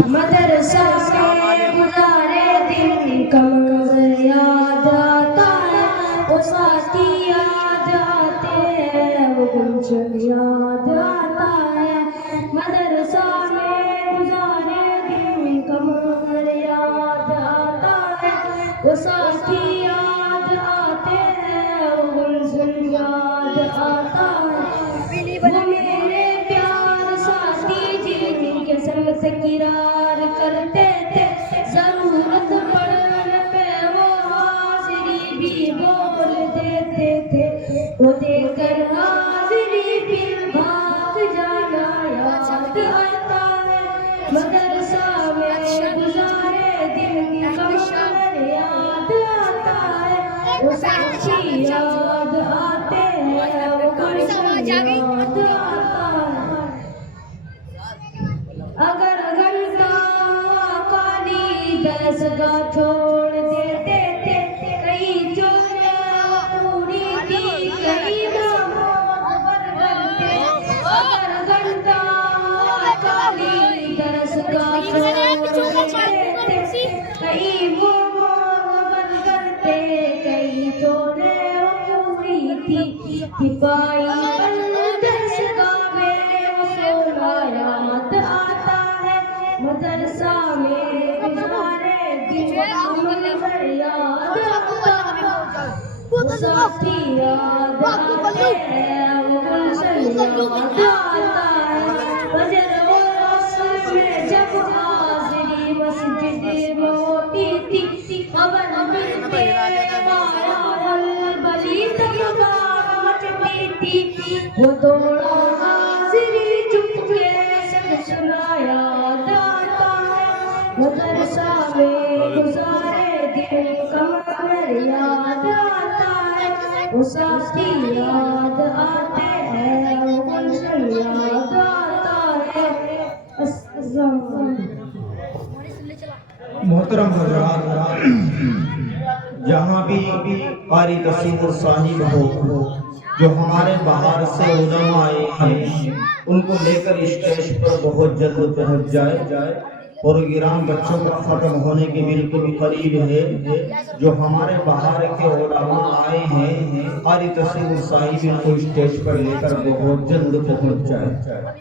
मदरसा में गुजारे दिन कमर याद आता है, वो साथी याद आते हैं, वो गुलशन याद आता है। मदरसा में गुजारे दिन कमर याद आता है, वो साथी याद आते हैं, वो गुलशन याद आता है। वो मेरे प्यार साथी जिनके संग से किरार करते थे, जरूरत पड़ने पे वो हाजिरी भी बोल देते थे। वो देकर हाजिरी फिर भाग जाना याद आता है। मदरसा में गुजारे दिन की कमर याद आता है, वो साथी याद आते हैं, वो गुलशन याद आता है। अगर घंटा काली गैस का छोड़ देते थे, कई चोरियां पूरी थी, कई नामों करते। अगर घंटा काली गैस का छोड़ देते थे, कई वो करते, कई चोरियां पूरी थी, सिपाही दस का मेरे सोना याद आता है। मदरसा में गुजारे दिन कमर याद आता है, वो साथी याद आते हैं, वो गुलशन याद आता है। फजर और असर में जब हाजिरी मस्जिद में होती थी, खबर मिलते माया बली तक मचती थी। वो दौड़ा हाजिरी चुपके से सुना याद आता है। मदरसा में गुजारे दिन कमर याद आता है, वो साथी याद आते हैं, वो गुलशन याद आता है। मोहतरम हज़रात, जहाँ भी कारी तस्वीर साहिब हो, जो हमारे बाहर से उलमा आए हैं, उनको लेकर स्टेज पर बहुत जल्द पहुँच जाए। प्रोग्राम बच्चों का खत्म होने के बिल्कुल करीब है। जो हमारे बाहर के उलमा आए हैं, कारी तस्वीर साहिब इनको स्टेज पर लेकर बहुत जल्द पहुँच जाए।